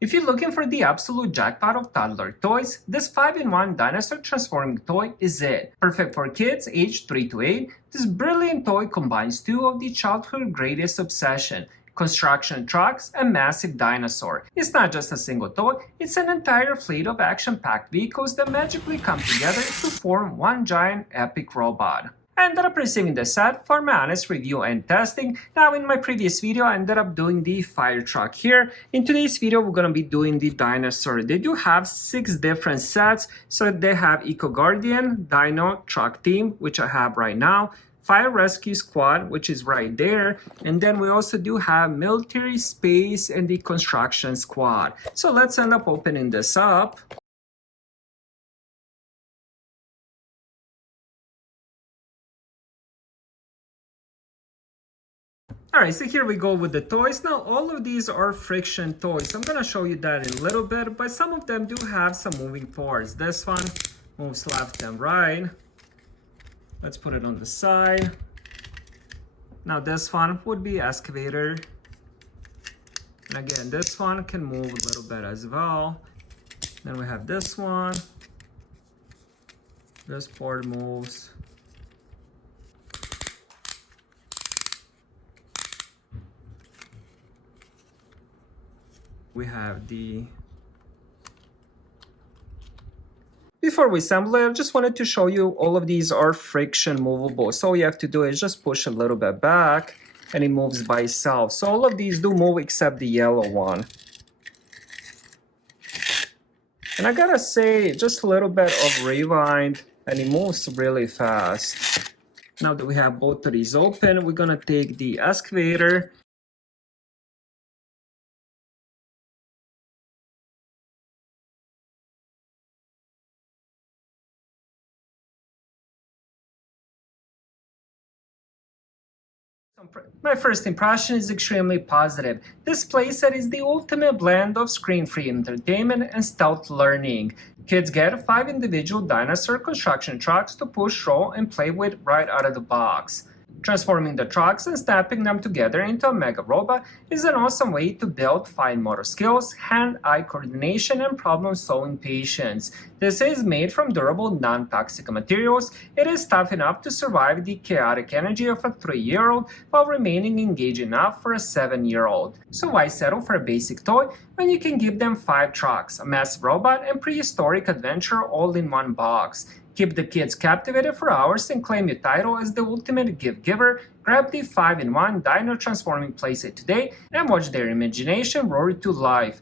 If you're looking for the absolute jackpot of toddler toys, this 5-in-1 dinosaur transforming toy is it. Perfect for kids aged 3 to 8, this brilliant toy combines two of the childhood greatest obsession, construction trucks and massive dinosaur. It's not just a single toy, it's an entire fleet of action-packed vehicles that magically come together to form one giant epic robot. I ended up receiving the set for my honest review and testing. Now in my previous video I ended up doing the fire truck here. In today's video we're going to be doing the dinosaur. They do have 6 different sets. So they have Eco Guardian, Dino Truck Team, which I have right now, Fire Rescue Squad, which is right there, and then we also do have Military Space and the Construction Squad. So let's end up opening this up. Alright, so here we go with the toys. Now all of these are friction toys. I'm going to show you that in a little bit, but some of them do have some moving parts. This one moves left and right. Let's put it on the side. Now this one would be excavator. And again, this one can move a little bit as well. Then we have this one. This part moves. We have the... Before we assemble it, I just wanted to show you all of these are friction movable. So all you have to do is just push a little bit back and it moves by itself. So all of these do move except the yellow one. And I gotta say, just a little bit of rewind and it moves really fast. Now that we have both of these open, we're gonna take the excavator. My first impression is extremely positive. This playset is the ultimate blend of screen-free entertainment and stealth learning. Kids get 5 individual dinosaur construction trucks to push, roll, and play with right out of the box. Transforming the trucks and snapping them together into a mega robot is an awesome way to build fine motor skills, hand-eye coordination, and problem-solving patience. This is made from durable, non-toxic materials. It is tough enough to survive the chaotic energy of a 3-year-old while remaining engaged enough for a 7-year-old. So why settle for a basic toy when you can give them 5 trucks, a massive robot, and prehistoric adventure all in one box? Keep the kids captivated for hours and claim your title as the ultimate gift giver. Grab the 5-in-1 Dino Transforming playset today and watch their imagination roar to life.